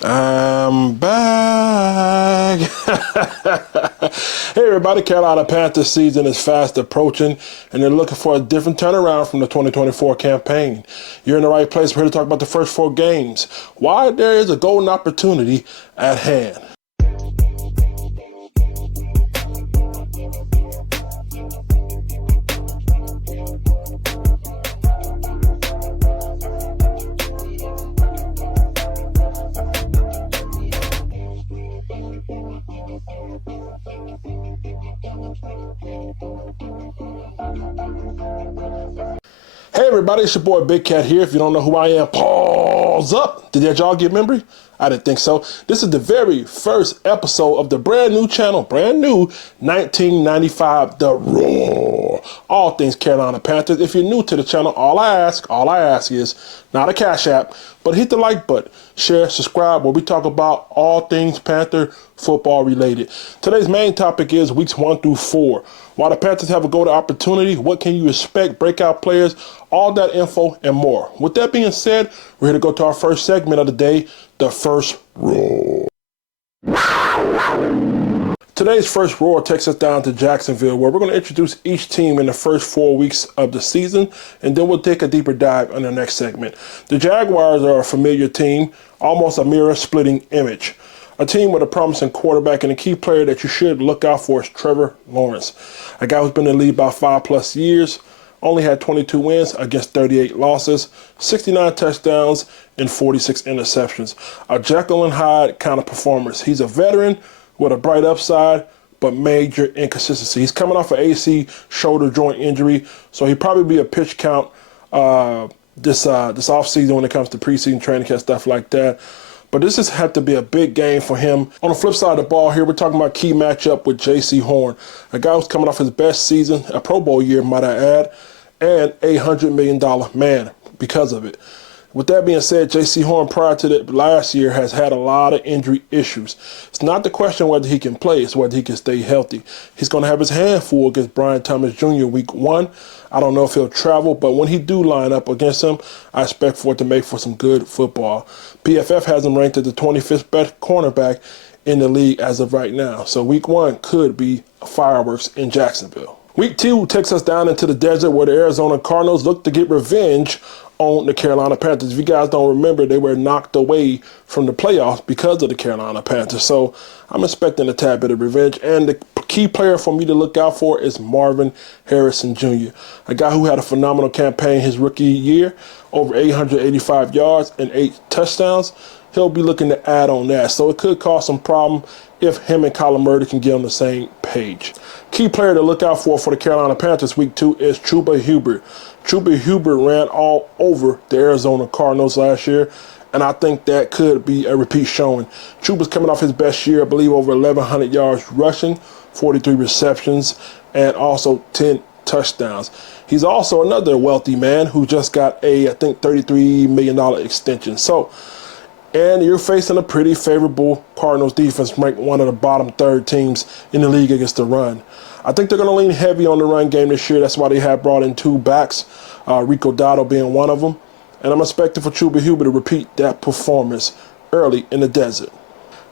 I'm back. Hey everybody, Carolina Panthers season is fast approaching and they're looking for a different turnaround from the 2024 campaign. You're in the right place. We're here to talk about the first 4 games. Why there is a golden opportunity at hand. Hey everybody, it's your boy Big Katt here. If you don't know who I am, pause up. Did y'all get memory? I didn't think so. This is the very first episode of the brand new channel, brand new 1995 The Roar. All things Carolina Panthers. If you're new to the channel, all I ask is not a cash app, but hit the like button, share, subscribe, where we talk about all things Panther football related. Today's main topic is weeks 1 through 4. While the Panthers have a golden opportunity, what can you expect, breakout players, all that info and more. With that being said, we're here to go to our first segment of the day, the first roar. Today's first roar takes us down to Jacksonville, where we're going to introduce each team in the first 4 weeks of the season, and then we'll take a deeper dive on the next segment. The Jaguars are a familiar team, almost a mirror-splitting image. A team with a promising quarterback, and a key player that you should look out for is Trevor Lawrence, a guy who's been in the league about 5+ years, only had 22 wins against 38 losses, 69 touchdowns, and 46 interceptions. A Jekyll and Hyde kind of performance. He's a veteran with a bright upside, but major inconsistency. He's coming off an AC shoulder joint injury, so he'll probably be a pitch count this offseason when it comes to preseason training camp, stuff like that. But this has had to be a big game for him. On the flip side of the ball here, we're talking about key matchup with J.C. Horn, a guy who's coming off his best season, a Pro Bowl year, might I add, and a $100 million man because of it. With that being said, J.C. Horn prior to the last year has had a lot of injury issues. It's not the question whether he can play, it's whether he can stay healthy. He's going to have his hand full against Brian Thomas Jr. week 1. I don't know if he'll travel, but when he do line up against him, I expect for it to make for some good football. PFF has him ranked as the 25th best cornerback in the league as of right now. So week 1 could be fireworks in Jacksonville. Week 2 takes us down into the desert where the Arizona Cardinals look to get revenge on the Carolina Panthers. If you guys don't remember, they were knocked away from the playoffs because of the Carolina Panthers. So I'm expecting a tad bit of revenge. And the key player for me to look out for is Marvin Harrison Jr., a guy who had a phenomenal campaign his rookie year, over 885 yards and 8 touchdowns. He'll be looking to add on that. So it could cause some problem if him and Kyler Murray can get on the same page. Key player to look out for the Carolina Panthers week 2 is Chuba Hubbard. Chuba Hubbard ran all over the Arizona Cardinals last year, and I think that could be a repeat showing. Chuba's coming off his best year, I believe over 1,100 yards rushing, 43 receptions, and also 10 touchdowns. He's also another wealthy man who just got a, I think, $33 million extension. And you're facing a pretty favorable Cardinals defense, ranked one of the bottom 3rd teams in the league against the run. I think they're going to lean heavy on the run game this year. That's why they have brought in 2 backs, Rico Dotto being one of them. And I'm expecting for Chuba Hubbard to repeat that performance early in the desert.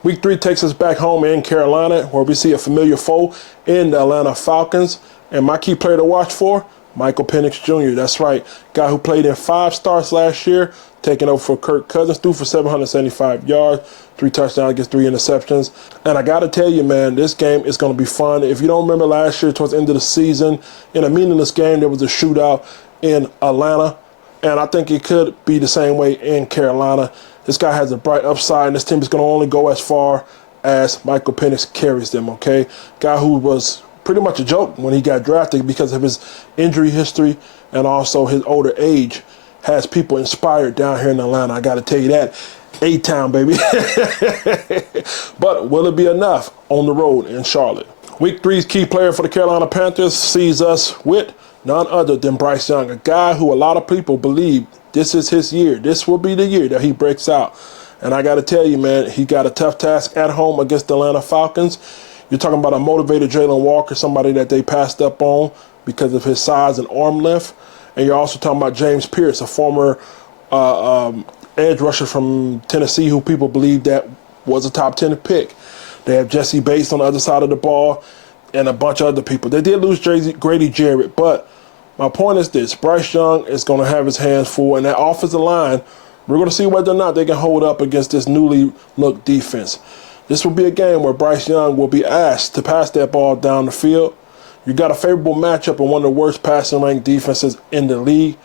Week 3 takes us back home in Carolina, where we see a familiar foe in the Atlanta Falcons. And my key player to watch for, Michael Penix Jr. That's right, guy who played in 5 starts last year, taking over for Kirk Cousins, threw for 775 yards, 3 touchdowns against 3 interceptions. And I got to tell you, man, this game is going to be fun. If you don't remember last year, towards the end of the season, in a meaningless game, there was a shootout in Atlanta. And I think it could be the same way in Carolina. This guy has a bright upside, and this team is going to only go as far as Michael Penix carries them, okay? Guy who was pretty much a joke when he got drafted because of his injury history and also his older age has people inspired down here in Atlanta. I got to tell you that. A-Town, baby. But will it be enough on the road in Charlotte? Week 3's key player for the Carolina Panthers sees us with none other than Bryce Young, a guy who a lot of people believe this is his year. This will be the year that he breaks out. And I got to tell you, man, he got a tough task at home against the Atlanta Falcons. You're talking about a motivated Jalen Walker, somebody that they passed up on because of his size and arm length. And you're also talking about James Pierce, a former edge rusher from Tennessee who people believe that was a top 10 pick. They have Jesse Bates on the other side of the ball and a bunch of other people. They did lose Grady Jarrett, but my point is this. Bryce Young is going to have his hands full, and that offensive line, we're going to see whether or not they can hold up against this newly looked defense. This will be a game where Bryce Young will be asked to pass that ball down the field. You got a favorable matchup in one of the worst passing ranked defenses in the league.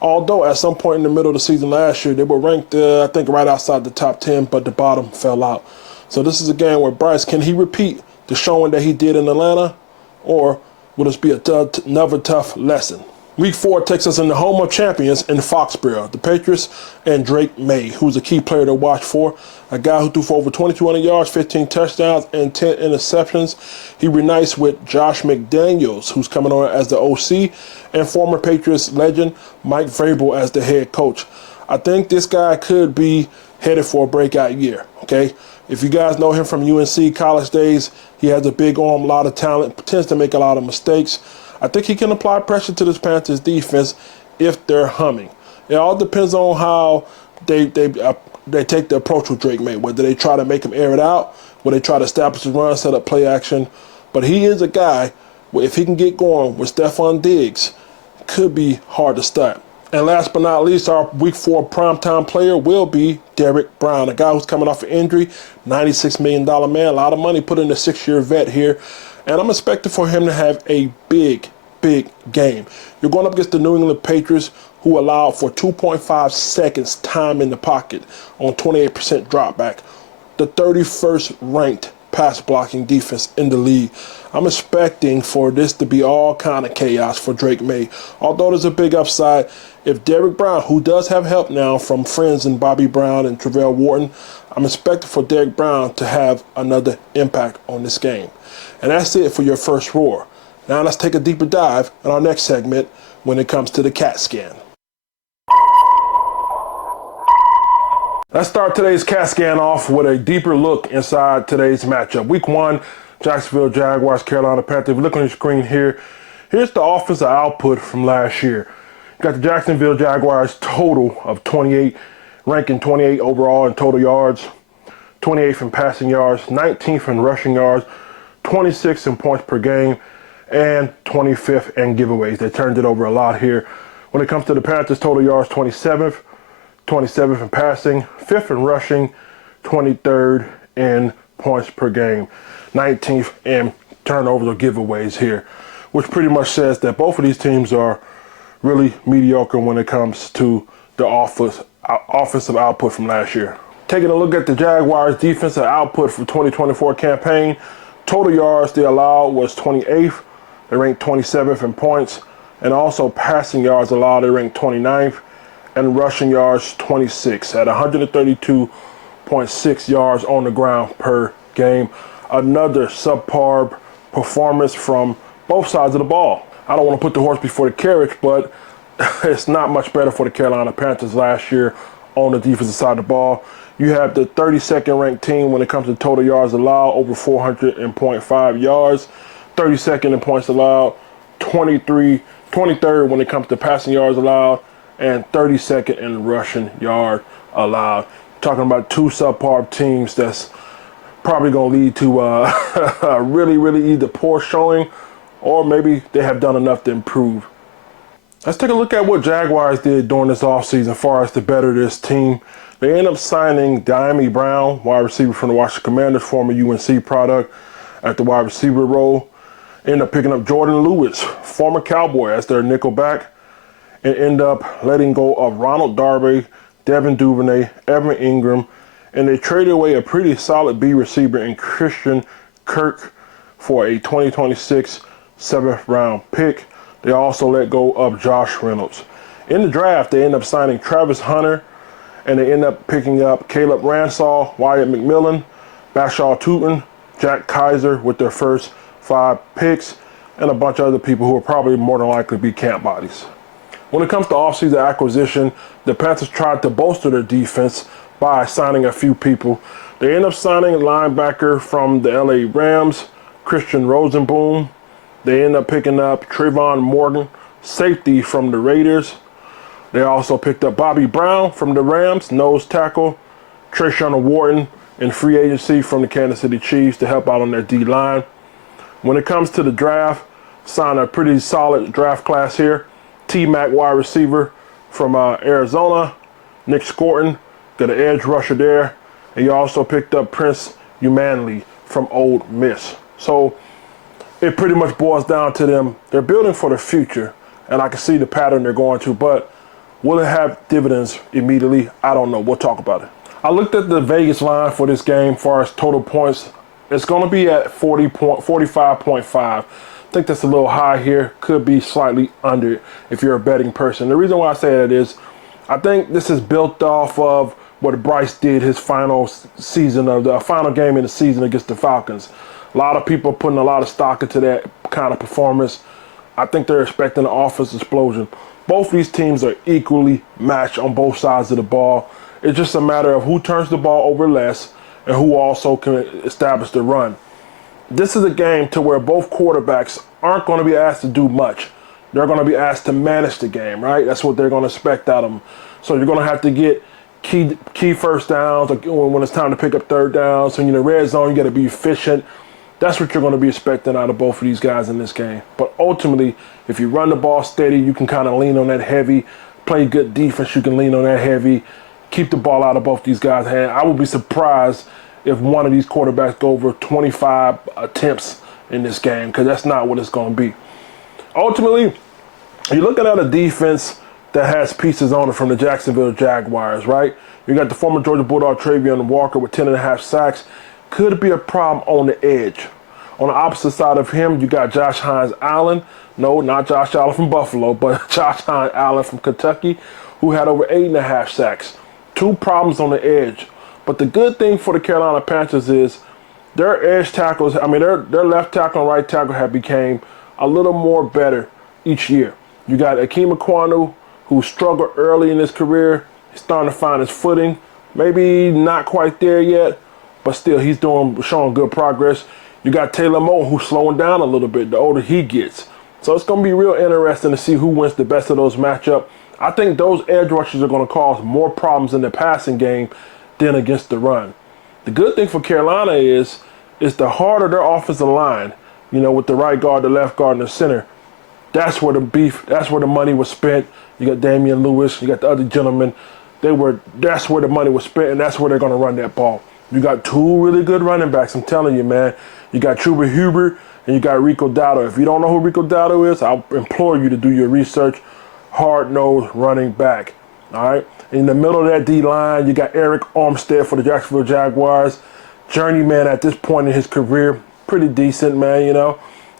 Although at some point in the middle of the season last year, they were ranked, I think, right outside the top 10, but the bottom fell out. So this is a game where Bryce, can he repeat the showing that he did in Atlanta, or will this be another tough lesson? Week 4 takes us in the home of champions in Foxborough, the Patriots and Drake May, who's a key player to watch for. A guy who threw for over 2,200 yards, 15 touchdowns, and 10 interceptions. He reunites with Josh McDaniels, who's coming on as the OC, and former Patriots legend Mike Vrabel as the head coach. I think this guy could be headed for a breakout year, okay? If you guys know him from UNC college days, he has a big arm, a lot of talent, tends to make a lot of mistakes. I think he can apply pressure to this Panthers defense if they're humming. It all depends on how they take the approach with Drake May, whether they try to make him air it out, whether they try to establish his run, set up play action. But he is a guy where if he can get going with Stephon Diggs, could be hard to stop. And last but not least, our Week 4 primetime player will be Derrick Brown, a guy who's coming off an injury, $96 million man, a lot of money put in a 6-year vet here. And I'm expecting for him to have a big game. You're going up against the New England Patriots, who allowed for 2.5 seconds time in the pocket on 28% dropback, the 31st ranked pass blocking defense in the league. I'm expecting for this to be all kind of chaos for Drake May. Although there's a big upside, if Derrick Brown, who does have help now from friends in Bobby Brown and Travell Wharton, I'm expecting for Derrick Brown to have another impact on this game. And that's it for your first roar. Now let's take a deeper dive in our next segment when it comes to the CAT scan. Let's start today's CAT scan off with a deeper look inside today's matchup. Week 1, Jacksonville Jaguars, Carolina Panthers. If you look on your screen here, here's the offensive output from last year. You got the Jacksonville Jaguars total of 28, ranking 28 overall in total yards, 28th in passing yards, 19th in rushing yards, 26th in points per game, and 25th in giveaways. They turned it over a lot here. When it comes to the Panthers, total yards 27th, 27th in passing, 5th in rushing, 23rd in points per game, 19th in turnovers or giveaways here, which pretty much says that both of these teams are really mediocre when it comes to the offensive output from last year. Taking a look at the Jaguars' defensive output for 2024 campaign, total yards they allowed was 28th. They ranked 27th in points. And also passing yards allowed, they ranked 29th. And rushing yards 26th at 132.6 yards on the ground per game. Another subpar performance from both sides of the ball. I don't want to put the horse before the carriage, but it's not much better for the Carolina Panthers last year on the defensive side of the ball. You have the 32nd ranked team when it comes to total yards allowed, over 400.5 yards. 32nd in points allowed, 23rd when it comes to passing yards allowed, and 32nd in rushing yard allowed. Talking about two subpar teams that's probably going to lead to a really either poor showing or maybe they have done enough to improve. Let's take a look at what Jaguars did during this offseason as far as to better this team. They end up signing Dyami Brown, wide receiver from the Washington Commanders, former UNC product, at the wide receiver role. End up picking up Jordan Lewis, former Cowboy, as their nickel back, and end up letting go of Ronald Darby, Devin Duvernay, Evan Ingram, and they traded away a pretty solid B receiver in Christian Kirk for a 2026 7th round pick. They also let go of Josh Reynolds. In the draft, they end up signing Travis Hunter, and they end up picking up Caleb Ransall, Wyatt McMillan, Bashar Tootin, Jack Kaiser with their first 5 picks, and a bunch of other people who will probably more than likely be camp bodies. When it comes to offseason acquisition, the Panthers tried to bolster their defense by signing a few people. They end up signing a linebacker from the LA Rams, Christian Rosenboom. They end up picking up Trayvon Morgan, safety from the Raiders. They also picked up Bobby Brown from the Rams, nose tackle, Trayshawn Wharton in free agency from the Kansas City Chiefs to help out on their D-line. When it comes to the draft, signed a pretty solid draft class here. T-Mac wide receiver from Arizona, Nick Scorton, got an edge rusher there. And you also picked up Prince Umanley from Ole Miss. So it pretty much boils down to them. They're building for the future, and I can see the pattern they're going to, but will it have dividends immediately? I don't know. We'll talk about it. I looked at the Vegas line for this game as far as total points. It's going to be at 45.5. I think that's a little high here. Could be slightly under if you're a betting person. The reason why I say that is I think this is built off of what Bryce did his final season of the final game in the season against the Falcons. A lot of people putting a lot of stock into that kind of performance. I think they're expecting an offense explosion. Both these teams are equally matched on both sides of the ball. It's just a matter of who turns the ball over less and who also can establish the run. This is a game to where both quarterbacks aren't going to be asked to do much. They're going to be asked to manage the game, right? That's what they're going to expect out of them. So you're going to have to get key first downs, like when it's time to pick up third downs. So in the red zone, you got to be efficient. That's what you're going to be expecting out of both of these guys in this game. But ultimately, if you run the ball steady, you can kind of lean on that heavy. Play good defense, you can lean on that heavy. Keep the ball out of both these guys' hands. I would be surprised if one of these quarterbacks go over 25 attempts in this game, because that's not what it's going to be. Ultimately, you're looking at a defense that has pieces on it from the Jacksonville Jaguars, right? You got the former Georgia Bulldog Travion Walker with 10.5 sacks. Could be a problem on the edge. On the opposite side of him, you got Josh Hines Allen. No, not Josh Allen from Buffalo, but Josh Hines Allen from Kentucky, who had over 8.5 sacks. Two problems on the edge. But the good thing for the Carolina Panthers is their edge tackles, their left tackle and right tackle have become a little more better each year. You got Akeem Ekwonu, who struggled early in his career. He's starting to find his footing. Maybe not quite there yet, but still he's showing good progress. You got Taylor Moton, who's slowing down a little bit the older he gets. So it's going to be real interesting to see who wins the best of those matchups. I think those edge rushers are going to cause more problems in the passing game than against the run. The good thing for Carolina is the harder their offensive line, with the right guard, the left guard, and the center. That's where the money was spent. You got Damian Lewis, you got the other gentlemen. That's where the money was spent, and that's where they're going to run that ball. You got two really good running backs, I'm telling you, man. You got Chuba Hubbard and you got Rico Dowdle. If you don't know who Rico Dowdle is, I'll implore you to do your research. Hard-nosed running back, all right? In the middle of that D-line, you got Eric Armstead for the Jacksonville Jaguars. Journeyman at this point in his career, pretty decent, man,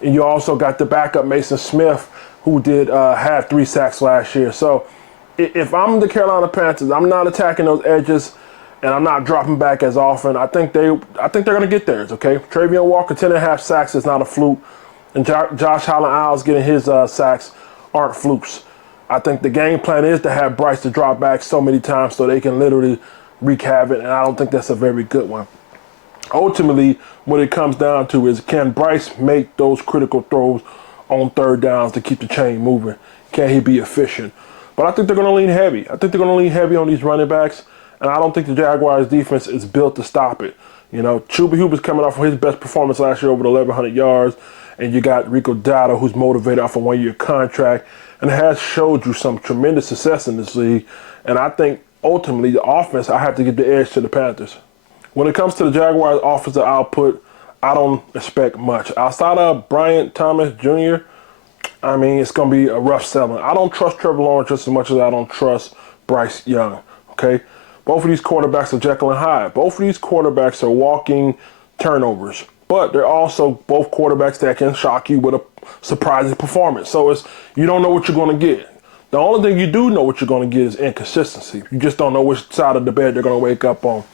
And you also got the backup Mason Smith, who did have 3 sacks last year. So if I'm the Carolina Panthers, I'm not attacking those edges, and I'm not dropping back as often. I think they're going to get theirs, okay? Travion Walker, 10.5 sacks is not a fluke. And Josh Allen getting his sacks aren't flukes. I think the game plan is to have Bryce to drop back so many times so they can literally wreak havoc, and I don't think that's a very good one. Ultimately, what it comes down to is, can Bryce make those critical throws on third downs to keep the chain moving? Can he be efficient? But I think they're going to lean heavy. I think they're going to lean heavy on these running backs, and I don't think the Jaguars' defense is built to stop it. Chuba Hubbard's coming off of his best performance last year over 1,100 yards, and you got Rico Dowdle, who's motivated off a 1-year contract and has showed you some tremendous success in this league. And I think ultimately the offense, I have to give the edge to the Panthers. When it comes to the Jaguars' offensive output, I don't expect much. Outside of Bryant Thomas Jr., it's going to be a rough selling. I don't trust Trevor Lawrence just as much as I don't trust Bryce Young, okay? Both of these quarterbacks are Jekyll and Hyde. Both of these quarterbacks are walking turnovers. But they're also both quarterbacks that can shock you with a surprising performance. So you don't know what you're going to get. The only thing you do know what you're going to get is inconsistency. You just don't know which side of the bed they're going to wake up on.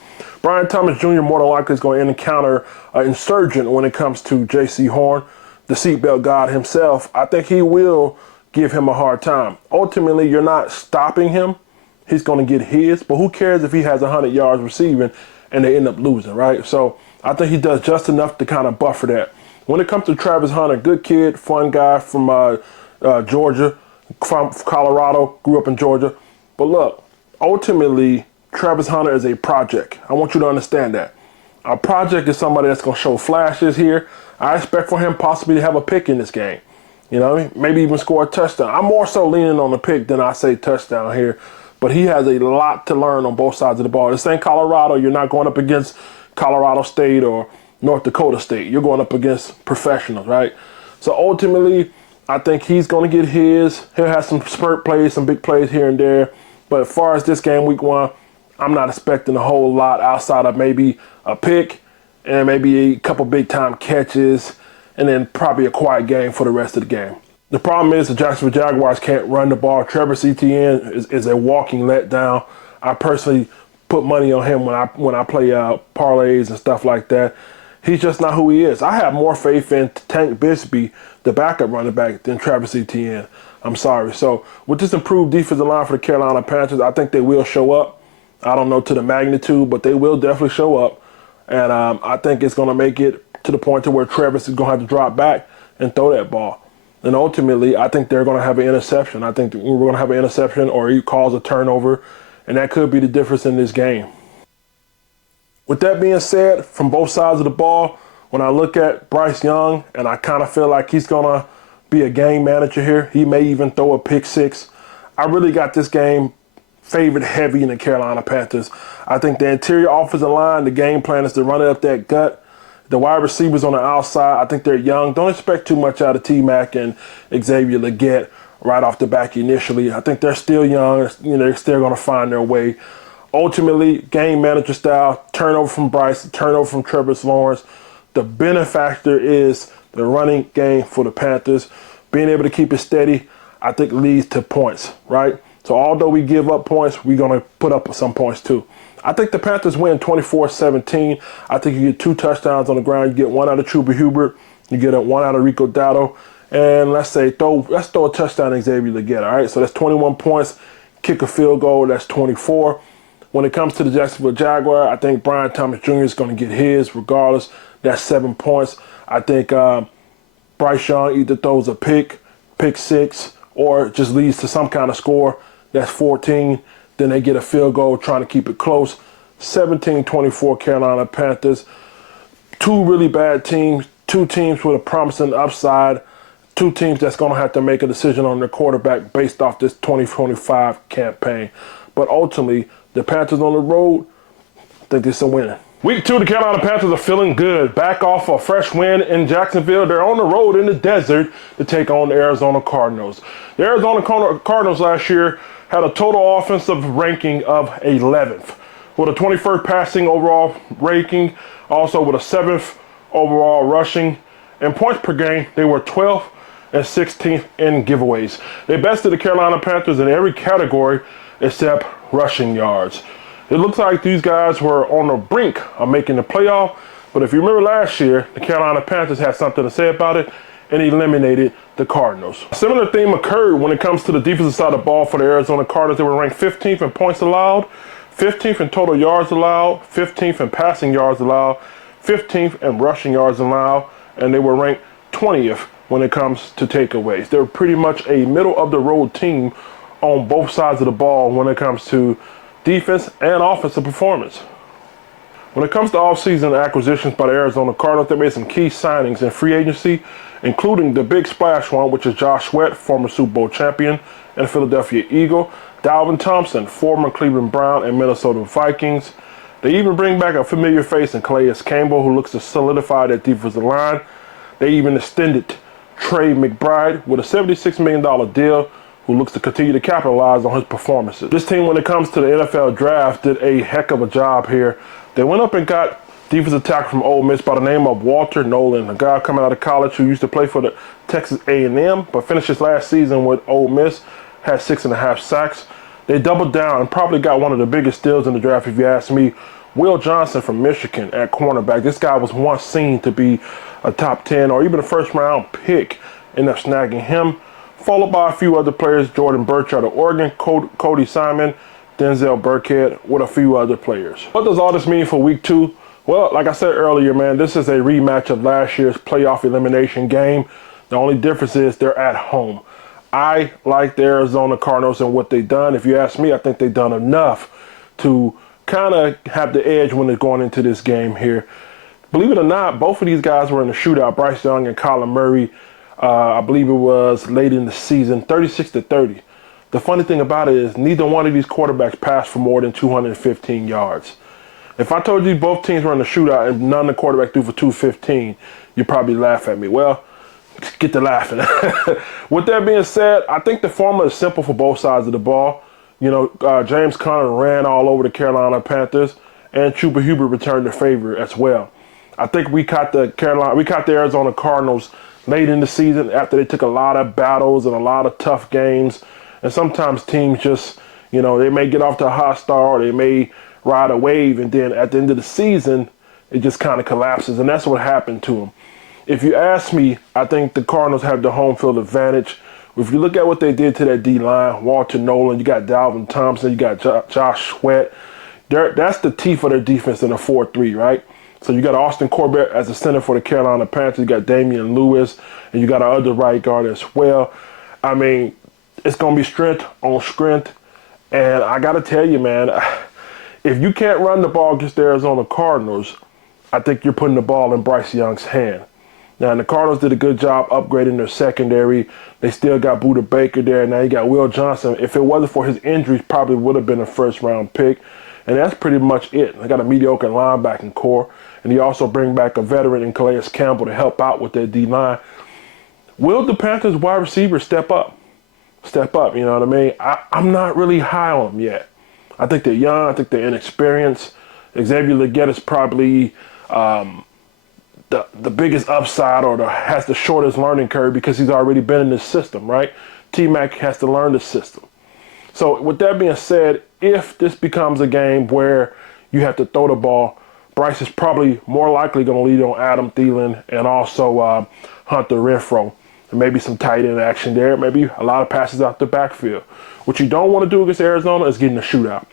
Brian Thomas Jr. more than likely is going to encounter an insurgent when it comes to J.C. Horn, the seatbelt god himself. I think he will give him a hard time. Ultimately, you're not stopping him. He's going to get his, but who cares if he has 100 yards receiving and they end up losing, right? So I think he does just enough to kind of buffer that. When it comes to Travis Hunter, good kid, fun guy from Georgia, from Colorado, grew up in Georgia. But look, ultimately, Travis Hunter is a project. I want you to understand that. A project is somebody that's going to show flashes here. I expect for him possibly to have a pick in this game. You know, maybe even score a touchdown. I'm more so leaning on the pick than I say touchdown here. But he has a lot to learn on both sides of the ball. This ain't Colorado. You're not going up against Colorado State or North Dakota State. You're going up against professionals, right? So ultimately, I think he's going to get his. He'll have some spurt plays, some big plays here and there. But as far as this game, week 1, I'm not expecting a whole lot outside of maybe a pick and maybe a couple big-time catches and then probably a quiet game for the rest of the game. The problem is the Jacksonville Jaguars can't run the ball. Travis Etienne is a walking letdown. I personally put money on him when I play parlays and stuff like that. He's just not who he is. I have more faith in Tank Bigsby, the backup running back, than Travis Etienne. I'm sorry. So with this improved defensive line for the Carolina Panthers, I think they will show up. I don't know to the magnitude, but they will definitely show up. And I think it's going to make it to the point to where Travis is going to have to drop back and throw that ball. And ultimately, I think they're going to have an interception. I think we're going to have an interception or he calls a turnover, and that could be the difference in this game. With that being said, from both sides of the ball, when I look at Bryce Young, and I kind of feel like he's going to be a game manager here, he may even throw a pick 6. I really got this game favored heavy in the Carolina Panthers. I think the interior offensive line, the game plan is to run it up that gut. The wide receivers on the outside, I think they're young. Don't expect too much out of T-Mac and Xavier Legette right off the back initially. I think they're still young. You know, they're still going to find their way. Ultimately, game manager style, turnover from Bryce, turnover from Trevor Lawrence. The benefactor is the running game for the Panthers. Being able to keep it steady, I think, leads to points, right? So although we give up points, we're going to put up some points too. I think the Panthers win 24-17. I think you get 2 touchdowns on the ground. You get 1 out of Chuba Hubbard. You get 1 out of Rico Dowdle. And let's throw a touchdown to Xavier Legette, all right? So that's 21 points. Kick a field goal, that's 24. When it comes to the Jacksonville Jaguar, I think Brian Thomas Jr. is going to get his regardless. That's 7 points. I think Bryce Young either throws a pick 6, or just leads to some kind of score. That's 14. Then they get a field goal trying to keep it close. 17-24 Carolina Panthers. 2 really bad teams. 2 teams with a promising upside. 2 teams that's going to have to make a decision on their quarterback based off this 2025 campaign. But ultimately, the Panthers on the road, I think this is a win. Week 2, the Carolina Panthers are feeling good. Back off a fresh win in Jacksonville. They're on the road in the desert to take on the Arizona Cardinals. The Arizona Cardinals last year had a total offensive ranking of 11th, with a 21st passing overall ranking, also with a 7th overall rushing. In points per game, they were 12th and 16th in giveaways. They bested the Carolina Panthers in every category except rushing yards. It looks like these guys were on the brink of making the playoff, but if you remember last year, the Carolina Panthers had something to say about it and eliminated the Cardinals. A similar theme occurred when it comes to the defensive side of the ball for the Arizona Cardinals. They were ranked 15th in points allowed, 15th in total yards allowed, 15th in passing yards allowed, 15th in rushing yards allowed, and they were ranked 20th when it comes to takeaways. They're pretty much a middle-of-the-road team on both sides of the ball when it comes to defense and offensive performance. When it comes to offseason acquisitions by the Arizona Cardinals, they made some key signings in free agency, including the big splash one, which is Josh Sweat, former Super Bowl champion and Philadelphia Eagle, Dalvin Thompson, former Cleveland Brown and Minnesota Vikings. They even bring back a familiar face in Calais Campbell, who looks to solidify that defensive line. They even extended Trey McBride with a $76 million deal, who looks to continue to capitalize on his performances. This team, when it comes to the NFL draft, did a heck of a job here. They went up and got defensive tackle from Ole Miss by the name of Walter Nolan, a guy coming out of college who used to play for the Texas A&M, but finished his last season with Ole Miss, had 6.5 sacks. They doubled down and probably got one of the biggest steals in the draft, if you ask me. Will Johnson from Michigan at cornerback. This guy was once seen to be a top 10 or even a first-round pick. Ended up snagging him, followed by a few other players, Jordan Birch out of Oregon, Cody Simon, Denzel Burkhead, with a few other players. What does all this mean for week 2? Well, like I said earlier, man, this is a rematch of last year's playoff elimination game. The only difference is they're at home. I like the Arizona Cardinals and what they've done. If you ask me, I think they've done enough to kind of have the edge when they're going into this game here. Believe it or not, both of these guys were in the shootout. Bryce Young and Kyler Murray, I believe it was late in the season, 36-30. The funny thing about it is neither one of these quarterbacks passed for more than 215 yards. If I told you both teams were in the shootout and none of the quarterback threw for 215, you'd probably laugh at me. Well, get to laughing. With that being said, I think the formula is simple for both sides of the ball. You know, James Conner ran all over the Carolina Panthers, and Chuba Hubbard returned the favor as well. I think we caught the Arizona Cardinals late in the season after they took a lot of battles and a lot of tough games. And sometimes teams just, you know, they may get off to a hot start or they may ride a wave, and then at the end of the season, it just kind of collapses. And that's what happened to them. If you ask me, I think the Cardinals have the home field advantage. If you look at what they did to that D-line, Walter Nolan, you got Dalvin Thompson, you got Josh Sweat. That's the teeth of their defense in a 4-3, right? So you got Austin Corbett as the center for the Carolina Panthers. You got Damian Lewis, and you got our other right guard as well. I mean, it's going to be strength on strength. And I got to tell you, man, if you can't run the ball against the Arizona Cardinals, I think you're putting the ball in Bryce Young's hand. Now, the Cardinals did a good job upgrading their secondary. They still got Budda Baker there. Now you got Will Johnson. If it wasn't for his injuries, probably would have been a first-round pick. And that's pretty much it. They got a mediocre linebacking core. And you also bring back a veteran in Calais Campbell to help out with their D-line. Will the Panthers wide receivers step up? Step up, you know what I mean? I'm not really high on them yet. I think they're young. I think they're inexperienced. Xavier Legette is probably the biggest upside or has the shortest learning curve because he's already been in this system, right? T-Mac has to learn the system. So with that being said, if this becomes a game where you have to throw the ball, Bryce is probably more likely going to lead on Adam Thielen and also Hunter Renfrow. And maybe some tight end action there. Maybe a lot of passes out the backfield. What you don't want to do against Arizona is get in a shootout.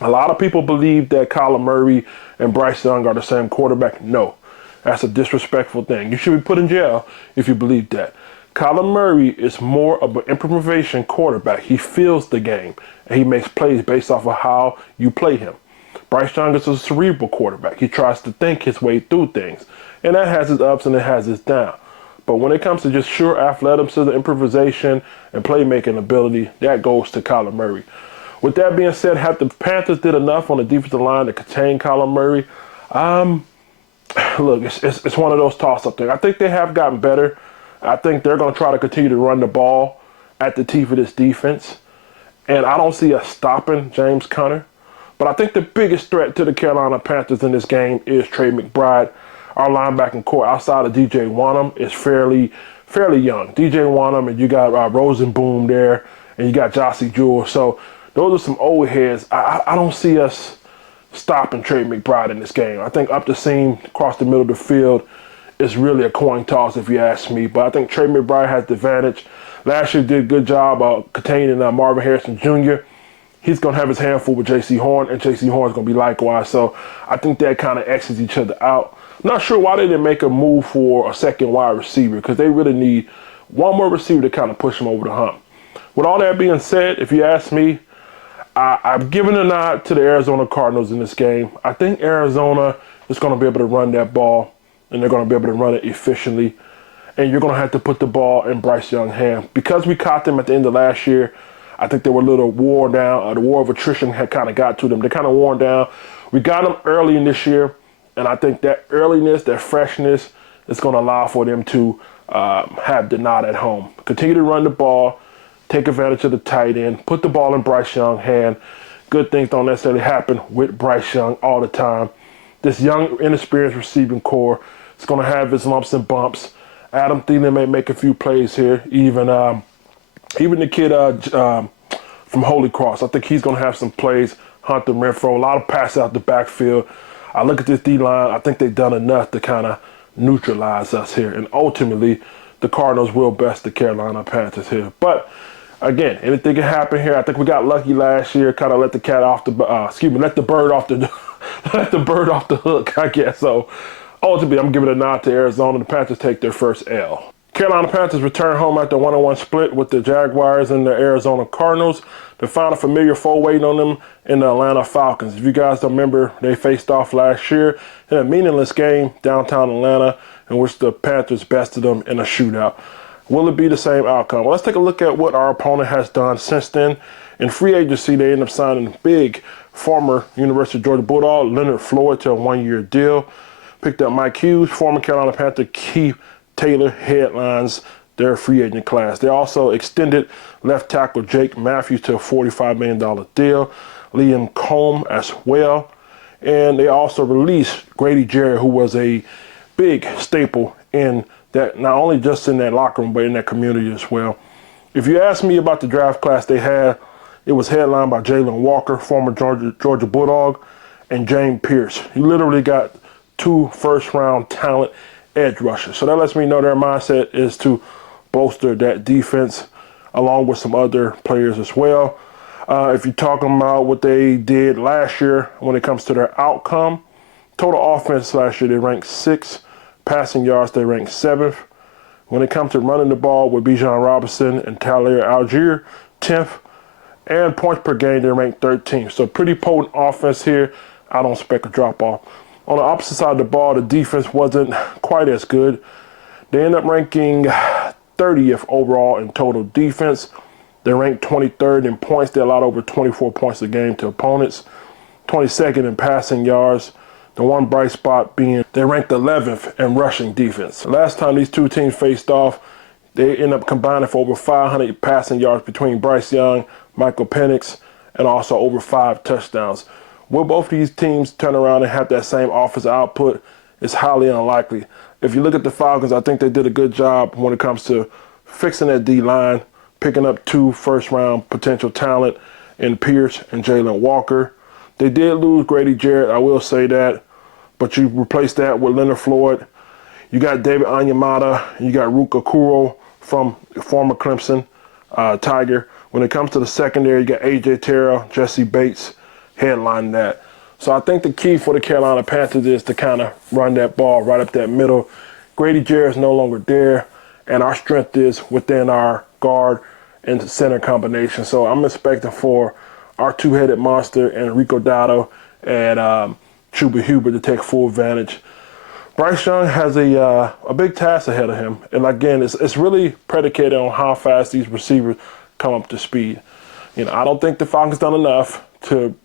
A lot of people believe that Kyler Murray and Bryce Young are the same quarterback. No, that's a disrespectful thing. You should be put in jail if you believe that. Kyler Murray is more of an improvisation quarterback. He feels the game, and he makes plays based off of how you play him. Bryce Young is a cerebral quarterback. He tries to think his way through things, and that has its ups and it has its downs. But when it comes to just sure athleticism, improvisation, and playmaking ability, that goes to Kyler Murray. With that being said, have the Panthers did enough on the defensive line to contain Kyler Murray? Look, it's one of those toss-up things. I think they have gotten better. I think they're going to try to continue to run the ball at the teeth of this defense. And I don't see us stopping James Conner. But I think the biggest threat to the Carolina Panthers in this game is Trey McBride. Our linebacking core outside of DJ Wonnum is fairly young. DJ Wonnum, and you got Rosenboom there, and you got Jossie Jewell. So those are some old heads. I don't see us stopping Trey McBride in this game. I think up the seam, across the middle of the field, is really a coin toss if you ask me. But I think Trey McBride has the advantage. Last year did a good job of containing Marvin Harrison Jr. He's going to have his hand full with J.C. Horn, and J.C. Horn is going to be likewise. So I think that kind of X's each other out. I'm not sure why they didn't make a move for a second wide receiver because they really need one more receiver to kind of push them over the hump. With all that being said, if you ask me, I've given a nod to the Arizona Cardinals in this game. I think Arizona is going to be able to run that ball, and they're going to be able to run it efficiently. And you're going to have to put the ball in Bryce Young's hand. Because we caught them at the end of last year, I think they were a little worn down. The war of attrition had kind of got to them. They're kind of worn down. We got them early in this year. And I think that earliness, that freshness is going to allow for them to have the nod at home. Continue to run the ball, take advantage of the tight end, put the ball in Bryce Young's hand. Good things don't necessarily happen with Bryce Young all the time. This young, inexperienced receiving core is going to have its lumps and bumps. Adam Thielen may make a few plays here. Even the kid from Holy Cross, I think he's going to have some plays. Hunter Renfrow, a lot of passes out the backfield. I look at this D-line, I think they've done enough to kind of neutralize us here. And ultimately, the Cardinals will best the Carolina Panthers here. But, again, anything can happen here. I think we got lucky last year, kind of let the bird off the let the bird off the hook, I guess. So, ultimately, I'm giving a nod to Arizona. The Panthers take their first L. Carolina Panthers return home after a 1-1 split with the Jaguars and the Arizona Cardinals. They found a familiar foe waiting on them in the Atlanta Falcons. If you guys don't remember, they faced off last year in a meaningless game downtown Atlanta in which the Panthers bested them in a shootout. Will it be the same outcome? Well, let's take a look at what our opponent has done since then. In free agency, they ended up signing big former University of Georgia Bulldog Leonard Floyd to a 1-year deal. Picked up Mike Hughes, former Carolina Panther Keith Taylor headlines their free agent class. They also extended left tackle Jake Matthews to a $45 million deal, Liam Combs as well. And they also released Grady Jarrett, who was a big staple in that, not only just in that locker room, but in that community as well. If you ask me about the draft class they had, it was headlined by Jalen Walker, former Georgia Bulldog, and James Pierce. You literally got 2 first-round talent edge rushers. So that lets me know their mindset is to bolster that defense along with some other players as well. If you're talking about what they did last year when it comes to their outcome, total offense last year, they ranked 6th. Passing yards, they ranked 7th. When it comes to running the ball with Bijan Robinson and Tyler Algier, 10th. And points per game, they ranked 13th. So pretty potent offense here. I don't expect a drop-off. On the opposite side of the ball, the defense wasn't quite as good. They ended up ranking 30th overall in total defense. They ranked 23rd in points. They allowed over 24 points a game to opponents. 22nd in passing yards. The one bright spot being they ranked 11th in rushing defense. Last time these two teams faced off, they ended up combining for over 500 passing yards between Bryce Young, Michael Penix, and also over 5 touchdowns. Will both these teams turn around and have that same offensive output? It's highly unlikely. If you look at the Falcons, I think they did a good job when it comes to fixing that D-line, picking up 2 first-round potential talent in Pierce and Jalen Walker. They did lose Grady Jarrett, I will say that, but you replace that with Leonard Floyd. You got David Onyemata, and you got Ruka Kuro from former Clemson Tiger. When it comes to the secondary, you got A.J. Terrell, Jesse Bates, headlining that. So I think the key for the Carolina Panthers is to kind of run that ball right up that middle. Grady Jarrett is no longer there, and our strength is within our guard and center combination. So I'm expecting for our 2-headed monster, Enrico Dotto and Chuba Hubbard, to take full advantage. Bryce Young has a big task ahead of him. And again, it's really predicated on how fast these receivers come up to speed. You know, I don't think the Falcons done enough to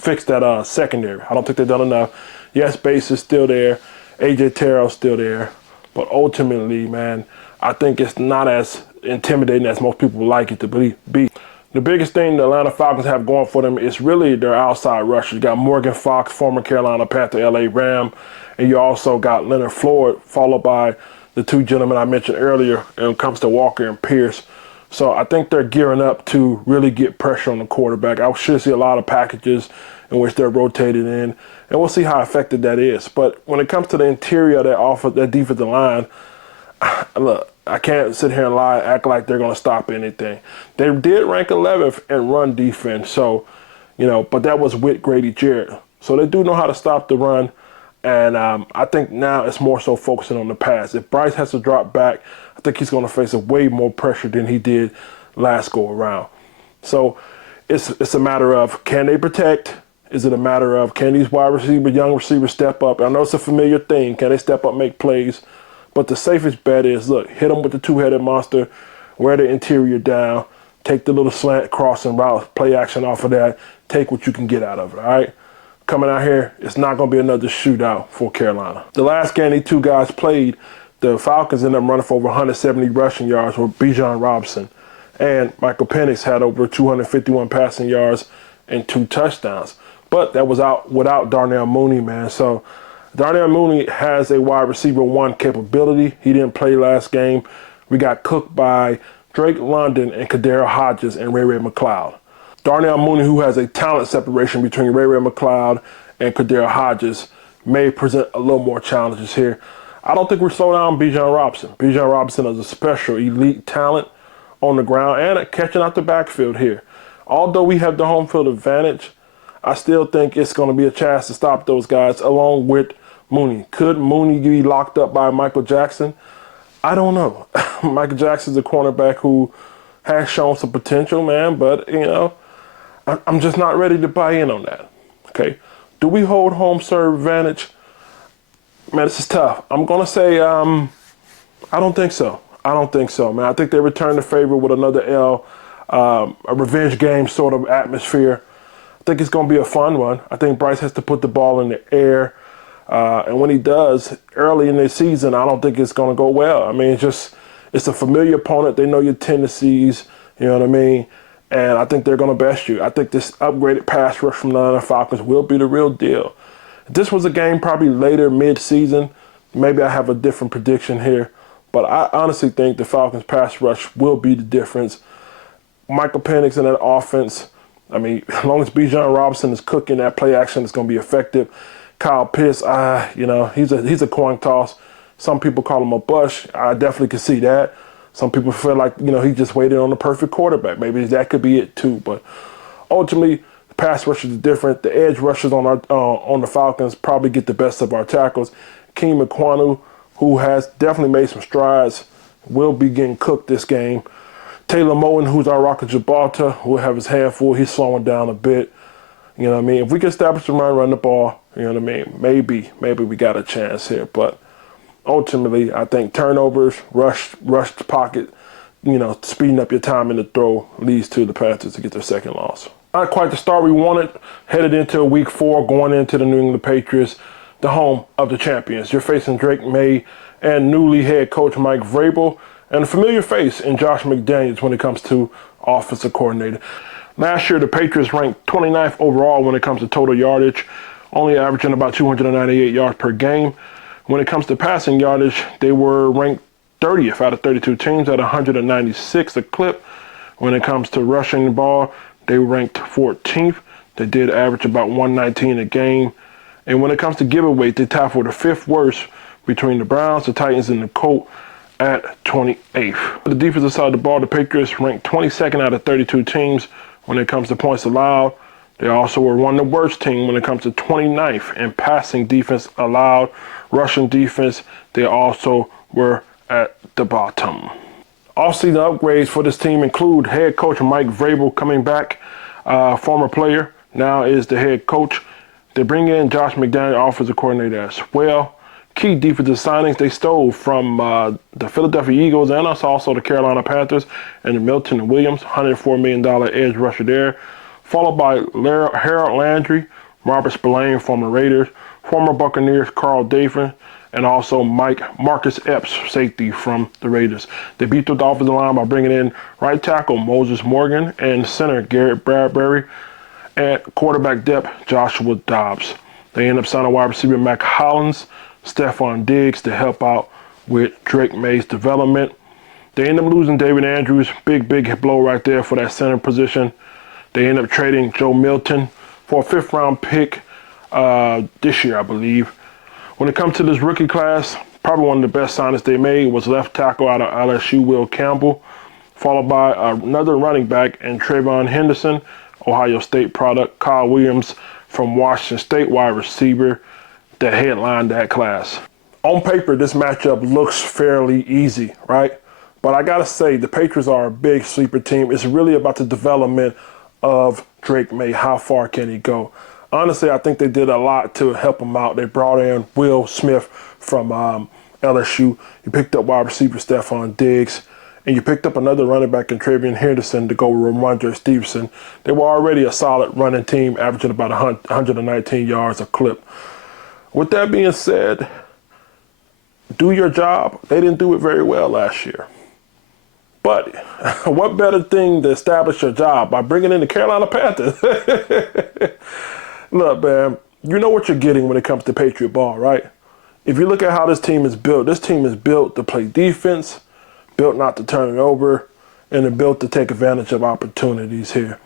fix that secondary. I don't think they've done enough. Yes, Bates is still there. A.J. Terrell's still there. But ultimately, man, I think it's not as intimidating as most people would like it to be. The biggest thing the Atlanta Falcons have going for them is really their outside rushers. You got Morgan Fox, former Carolina Panther, L.A. Ram, and you also got Leonard Floyd, followed by the 2 gentlemen I mentioned earlier when it comes to Walker and Pierce. So I think they're gearing up to really get pressure on the quarterback. I should see a lot of packages in which they're rotated in, and we'll see how effective that is. But when it comes to the interior of that defensive line, look, I can't sit here and lie, act like they're going to stop anything. They did rank 11th in run defense, so, you know, but that was with Grady Jarrett. So they do know how to stop the run, and I think now it's more so focusing on the pass. If Bryce has to drop back, I think he's going to face a way more pressure than he did last go around. So it's a matter of, can they protect? Is it a matter of, can these young receivers step up? I know it's a familiar thing. Can they step up, make plays? But the safest bet is, look, hit them with the 2-headed monster, wear the interior down, take the little slant crossing route, play action off of that, take what you can get out of it, all right? Coming out here, it's not going to be another shootout for Carolina. The last game these 2 guys played, the Falcons ended up running for over 170 rushing yards with Bijan Robinson. And Michael Penix had over 251 passing yards and 2 touchdowns. But that was out without Darnell Mooney, man. So Darnell Mooney has a wide receiver 1 capability. He didn't play last game. We got cooked by Drake London and Kadarius Hodges and Ray McCloud. Darnell Mooney, who has a talent separation between Ray McCloud and Kadarius Hodges, may present a little more challenges here. I don't think we're slow down Bijan Robinson. Bijan Robinson is a special elite talent on the ground and catching out the backfield here. Although we have the home field advantage, I still think it's going to be a chance to stop those guys along with Mooney. Could Mooney be locked up by Michael Jackson? I don't know. Michael Jackson's a cornerback who has shown some potential, man, but, I'm just not ready to buy in on that. Okay. Do we hold home serve advantage? Man, this is tough. I'm going to say I don't think so. I don't think so, man. I think they return the favor with another L, a revenge game sort of atmosphere. I think it's going to be a fun one. I think Bryce has to put the ball in the air. And when he does, early in the season, I don't think it's going to go well. I mean, it's a familiar opponent. They know your tendencies, you know what I mean? And I think they're going to best you. I think this upgraded pass rush from the Atlanta Falcons will be the real deal. If this was a game probably later mid-season, maybe I have a different prediction here. But I honestly think the Falcons pass rush will be the difference. Michael Penix in that offense, I mean, as long as Bijan Robinson is cooking, that play action is going to be effective. Kyle Pitts, he's a coin toss. Some people call him a bust. I definitely can see that. Some people feel like, he just waited on the perfect quarterback. Maybe that could be it too. But ultimately, the pass rushers are different. The edge rushers on the Falcons probably get the best of our tackles. Keem McQuanu, who has definitely made some strides, will be getting cooked this game. Taylor Moen, who's our Rock of Gibraltar, will have his hand full. He's slowing down a bit. You know what I mean? If we can establish the run the ball, you know what I mean? Maybe we got a chance here. But ultimately, I think turnovers, rush the pocket, speeding up your time in the throw leads to the Panthers to get their second loss. Not quite the start we wanted. Headed into week 4, going into the New England Patriots, the home of the champions. You're facing Drake May and newly head coach Mike Vrabel, and a familiar face in Josh McDaniels when it comes to offensive coordinator. Last year, the Patriots ranked 29th overall when it comes to total yardage, only averaging about 298 yards per game. When it comes to passing yardage, they were ranked 30th out of 32 teams at 196 a clip. When it comes to rushing the ball, they ranked 14th. They did average about 119 a game. And when it comes to giveaway, they tied for the 5th worst between the Browns, the Titans, and the Colts at 28th. The defensive side of the ball, the Patriots ranked 22nd out of 32 teams when it comes to points allowed. They also were one of the worst teams when it comes to 29th in passing defense allowed. Rushing defense, they also were at the bottom. Offseason upgrades for this team include head coach Mike Vrabel coming back, former player, now is the head coach. They bring in Josh McDaniels, offensive coordinator as well. Key defensive signings they stole from the Philadelphia Eagles and also the Carolina Panthers and Milton Williams, $104 million edge rusher there, followed by Harold Landry, Robert Spillane, former Raiders, former Buccaneers Carl Davis, and also Marcus Epps, safety from the Raiders. They beat up the offensive line by bringing in right tackle Moses Morgan and center Garrett Bradbury, and quarterback depth Joshua Dobbs. They end up signing wide receiver Mac Hollins, Stephon Diggs to help out with Drake May's development. They end up losing David Andrews, big blow right there for that center position. They end up trading Joe Milton for a 5th-round pick this year, I believe. When it comes to this rookie class, probably one of the best signings they made was left tackle out of LSU, Will Campbell, followed by another running back in Trayvon Henderson, Ohio State product, Kyle Williams from Washington State, wide receiver, that headlined that class. On paper, this matchup looks fairly easy, right? But I gotta say, the Patriots are a big sleeper team. It's really about the development of Drake May. How far can he go? Honestly, I think they did a lot to help him out. They brought in Will Smith from LSU. You picked up wide receiver Stephon Diggs. And you picked up another running back in Trayvon Henderson to go with Ramondre Stevenson. They were already a solid running team, averaging about 119 yards a clip. With that being said, do your job. They didn't do it very well last year. But what better thing to establish your job by bringing in the Carolina Panthers? Look, man, you know what you're getting when it comes to Patriot ball, right? If you look at how this team is built to play defense, built not to turn it over, and they're built to take advantage of opportunities here.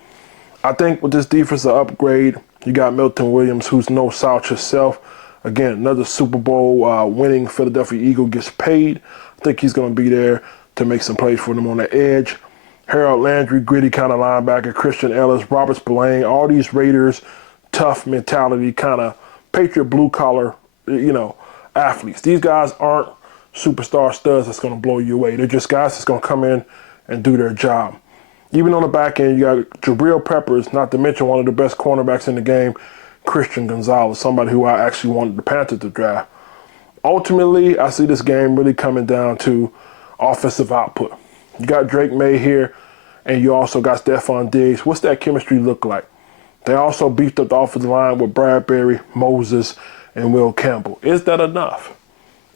I think with this defensive upgrade, you got Milton Williams, who's no slouch himself. Again, another Super Bowl winning Philadelphia Eagle gets paid. I think he's going to be there to make some plays for them on the edge. Harold Landry, gritty kind of linebacker, Christian Ellis, Robert Spillane, all these Raiders, tough mentality, kind of Patriot blue-collar, athletes. These guys aren't superstar studs that's going to blow you away. They're just guys that's going to come in and do their job. Even on the back end, you got Jabril Peppers, not to mention one of the best cornerbacks in the game, Christian Gonzalez, somebody who I actually wanted the Panthers to draft. Ultimately, I see this game really coming down to offensive output. You got Drake May here, and you also got Stephon Diggs. What's that chemistry look like? They also beefed up the offensive line with Bradbury, Moses, and Will Campbell. Is that enough?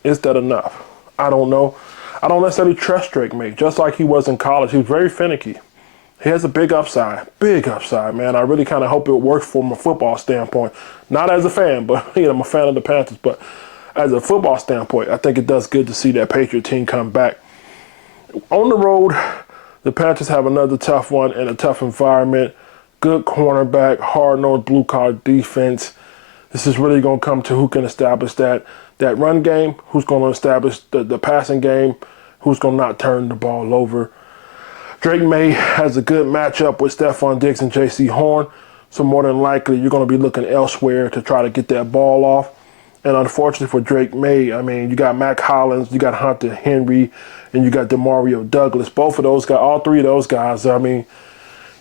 Is that enough? I don't know. I don't necessarily trust Drake May, just like he was in college. He was very finicky. He has a big upside, man. I really kind of hope it works from a football standpoint. Not as a fan, but I'm a fan of the Panthers. But as a football standpoint, I think it does good to see that Patriot team come back. On the road, the Panthers have another tough one in a tough environment. Good cornerback, hard-nosed blue-collar defense. This is really going to come to who can establish that run game, who's going to establish the passing game, who's going to not turn the ball over. Drake May has a good matchup with Stephon Diggs and J.C. Horn, so more than likely you're going to be looking elsewhere to try to get that ball off. And unfortunately for Drake May, I mean, you got Mac Hollins, you got Hunter Henry, and you got Demario Douglas. Both of those guys, all three of those guys, I mean,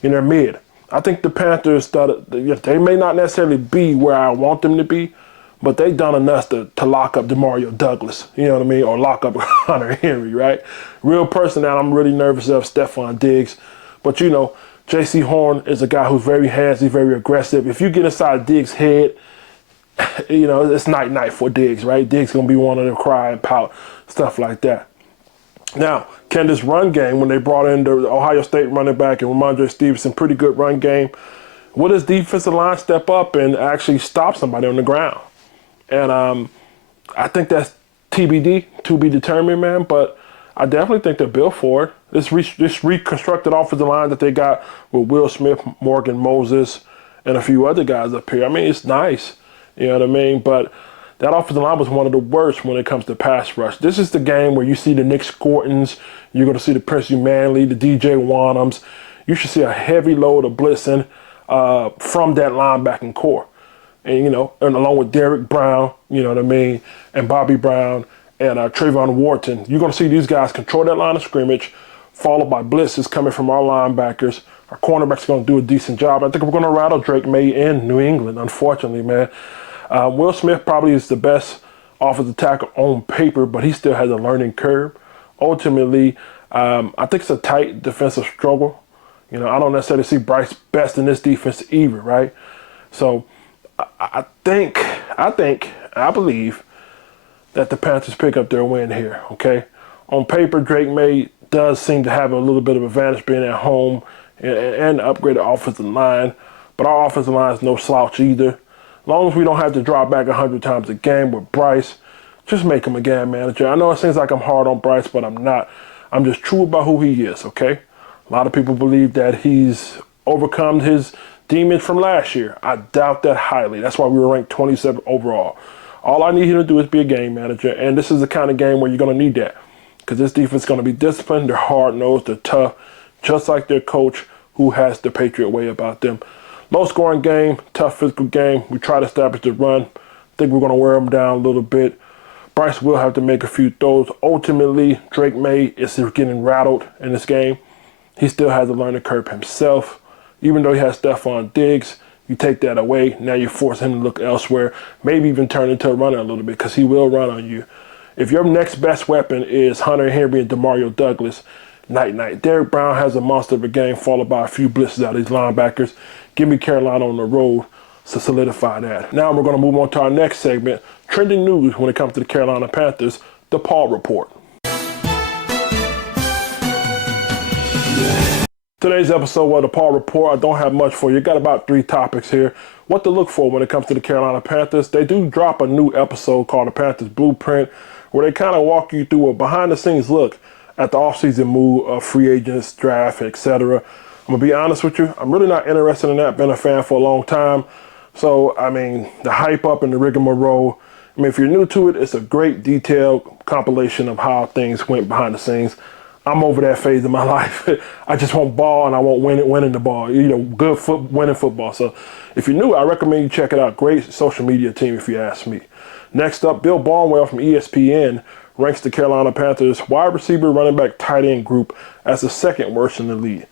in their mid. I think the Panthers, they may not necessarily be where I want them to be, but they've done enough to lock up Demario Douglas, you know what I mean, or lock up Hunter Henry, right? Real person now, I'm really nervous of Stephon Diggs. But, you know, J.C. Horn is a guy who's very handsy, very aggressive. If you get inside Diggs' head, you know, it's night-night for Diggs, right? Diggs going to be one of them cry and pout, stuff like that. Now, can this run game, when they brought in the Ohio State running back and Ramondre Stevenson, pretty good run game, will this defensive line step up and actually stop somebody on the ground? And I think that's TBD, to be determined, man, but I definitely think they're built for it. This reconstructed offensive line that they got with Will Smith, Morgan Moses, and a few other guys up here, I mean, it's nice, you know what I mean? But that offensive line was one of the worst when it comes to pass rush. This is the game where you see the Nick Scortons, you're going to see the Percy Manley, the DJ Wanhams. You should see a heavy load of blitzing from that linebacking core. And, you know, and along with Derek Brown, you know what I mean, and Bobby Brown and Trayvon Wharton, you're going to see these guys control that line of scrimmage, followed by blitzes coming from our linebackers. Our cornerbacks are going to do a decent job. I think we're going to rattle Drake May in New England, unfortunately, man. Will Smith probably is the best offensive tackle on paper, but he still has a learning curve. Ultimately, I think it's a tight defensive struggle. You know, I don't necessarily see Bryce best in this defense either, right? So I believe that the Panthers pick up their win here, okay? On paper, Drake May does seem to have a little bit of advantage being at home and upgraded offensive line, but our offensive line is no slouch either. As long as we don't have to drop back 100 times a game with Bryce, just make him a game manager. I know it seems like I'm hard on Bryce, but I'm not. I'm just true about who he is, okay? A lot of people believe that he's overcome his demons from last year. I doubt that highly. That's why we were ranked 27 overall. All I need him to do is be a game manager, and this is the kind of game where you're going to need that because this defense is going to be disciplined. They're hard-nosed. They're tough, just like their coach who has the Patriot way about them. Low-scoring game, tough physical game. We try to establish the run. I think we're going to wear them down a little bit. Bryce will have to make a few throws. Ultimately, Drake May is getting rattled in this game. He still has a learning curve himself. Even though he has Stephon Diggs, you take that away. Now you force him to look elsewhere. Maybe even turn into a runner a little bit because he will run on you. If your next best weapon is Hunter Henry and Demario Douglas, night-night. Derek Brown has a monster of a game followed by a few blitzes out of these linebackers. Give me Carolina on the road to solidify that. Now we're going to move on to our next segment, trending news when it comes to the Carolina Panthers, the Paul Report. Today's episode of the Paul Report, I don't have much for you. Got about 3 topics here. What to look for when it comes to the Carolina Panthers. They do drop a new episode called the Panthers Blueprint, where they kind of walk you through a behind-the-scenes look at the offseason move of free agents, draft, etc. I'm going to be honest with you. I'm really not interested in that. Been a fan for a long time. So, I mean, the hype up and the rigmarole. I mean, if you're new to it, it's a great detailed compilation of how things went behind the scenes. I'm over that phase of my life. I just want ball and I want winning the ball. You know, good winning football. So if you're new, I recommend you check it out. Great social media team if you ask me. Next up, Bill Barnwell from ESPN ranks the Carolina Panthers wide receiver, running back, tight end group as the second worst in the league.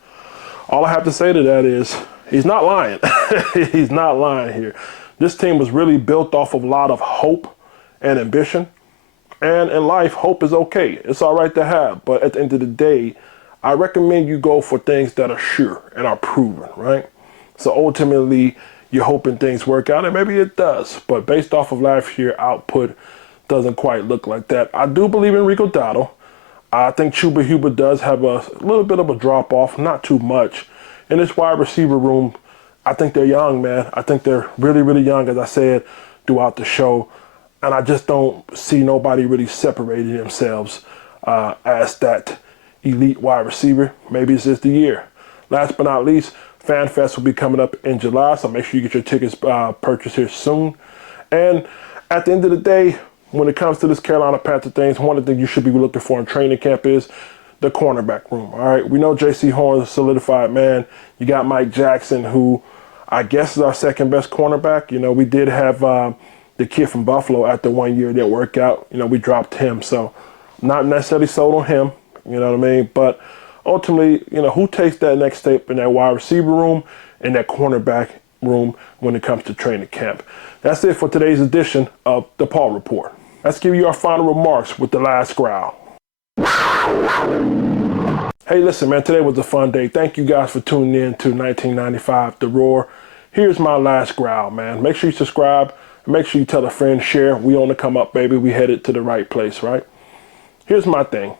All I have to say to that is he's not lying. He's not lying here. This team was really built off of a lot of hope and ambition. And in life, hope is okay. It's all right to have. But at the end of the day, I recommend you go for things that are sure and are proven, right? So ultimately, you're hoping things work out, and maybe it does. But based off of last year's output, doesn't quite look like that. I do believe in Rico Dowdle. I think Chuba Hubbard does have a little bit of a drop-off, not too much. In this wide receiver room, I think they're young, man. I think they're really, really young, as I said throughout the show. And I just don't see nobody really separating themselves as that elite wide receiver. Maybe it's just the year. Last but not least, FanFest will be coming up in July, so make sure you get your tickets purchased here soon. And at the end of the day, when it comes to this Carolina Panther things, one of the things you should be looking for in training camp is the cornerback room. All right, we know J.C. Horn's a solidified man. You got Mike Jackson, who I guess is our second best cornerback. You know, we did have the kid from Buffalo after 1 year. It didn't work out. You know, we dropped him, so not necessarily sold on him. You know what I mean? But ultimately, you know, who takes that next step in that wide receiver room and that cornerback room when it comes to training camp? That's it for today's edition of the Paul Report. Let's give you our final remarks with the last growl. Hey, listen, man, today was a fun day. Thank you guys for tuning in to 1995 The Roar. Here's my last growl, man. Make sure you subscribe. Make sure you tell a friend, share. We on the come up, baby. We headed to the right place, right? Here's my thing.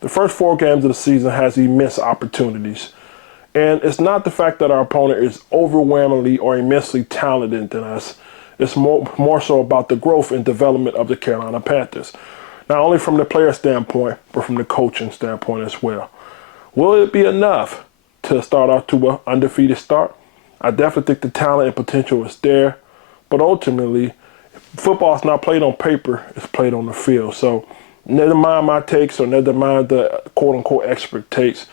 The first 4 games of the season has immense opportunities. And it's not the fact that our opponent is overwhelmingly or immensely talented than us. It's more so about the growth and development of the Carolina Panthers. Not only from the player standpoint, but from the coaching standpoint as well. Will it be enough to start off to an undefeated start? I definitely think the talent and potential is there. But ultimately, football is not played on paper, it's played on the field. So never mind my takes or never mind the quote-unquote expert takes.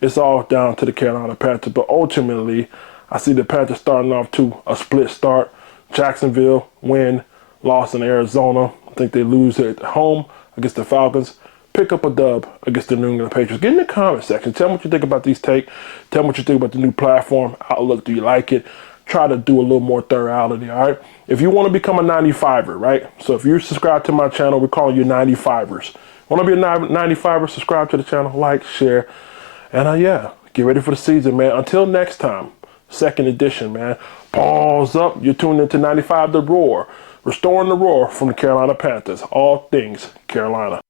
It's all down to the Carolina Panthers. But ultimately, I see the Panthers starting off to a split start. Jacksonville win, loss in Arizona. I think they lose at home against the Falcons. Pick up a dub against the New England Patriots. Get in the comment section. Tell me what you think about these takes. Tell me what you think about the new platform, Outlook. Do you like it? Try to do a little more thorough, all right? If you want to become a 95er, right? So if you subscribe to my channel, we call you 95ers. Want to be a 95er? Subscribe to the channel, like, share. And yeah, get ready for the season, man. Until next time, second edition, man. Pause up. You're tuned into 95 The Roar. Restoring the roar from the Carolina Panthers. All things Carolina.